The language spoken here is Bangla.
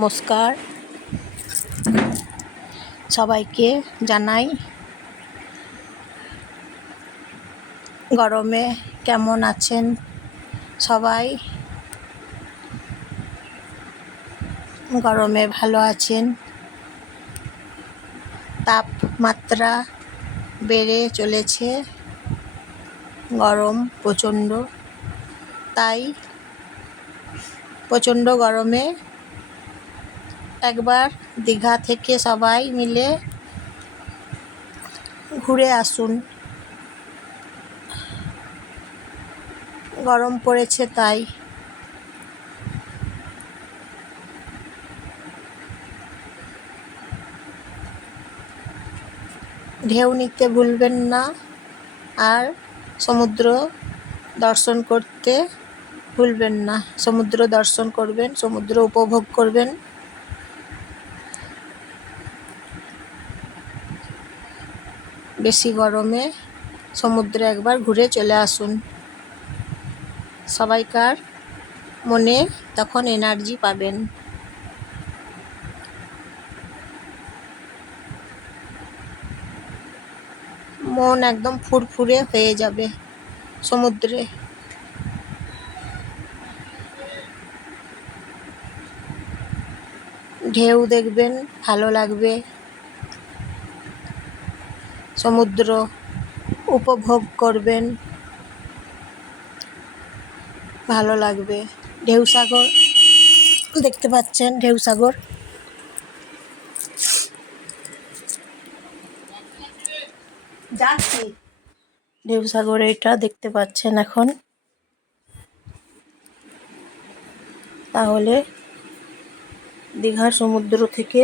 নমস্কার। সবাইকে জানাই, গরমে কেমন আছেন সবাই? গরমে ভালো আছেন? তাপমাত্রা বেড়ে চলেছে, গরম প্রচণ্ড, তাই প্রচণ্ড গরমে একবার দীঘা থেকে সবাই মিলে ঘুরে আসুন। গরম পড়েছে তাই। ঢেউ নিতে ভুলবেন না আর সমুদ্র দর্শন করতে ভুলবেন না। সমুদ্র দর্শন করবেন, সমুদ্র উপভোগ করবেন। বেশি গরমে সমুদ্রে একবার ঘুরে চলে আসুন। সবাইকার মনে তখন এনার্জি পাবেন। মন একদম ফুরফুরে হয়ে যাবে সমুদ্রে। ঢেউ দেখবেন, ভালো লাগবে। সমুদ্র উপভোগ করবেন। ভালো লাগবে। ঢেউ সাগর, দেখতে পাচ্ছেন ঢেউ সাগর। যাচ্ছি। ঢেউ সাগর এটা দেখতে পাচ্ছেন এখন। তাহলে দীঘার সমুদ্র থেকে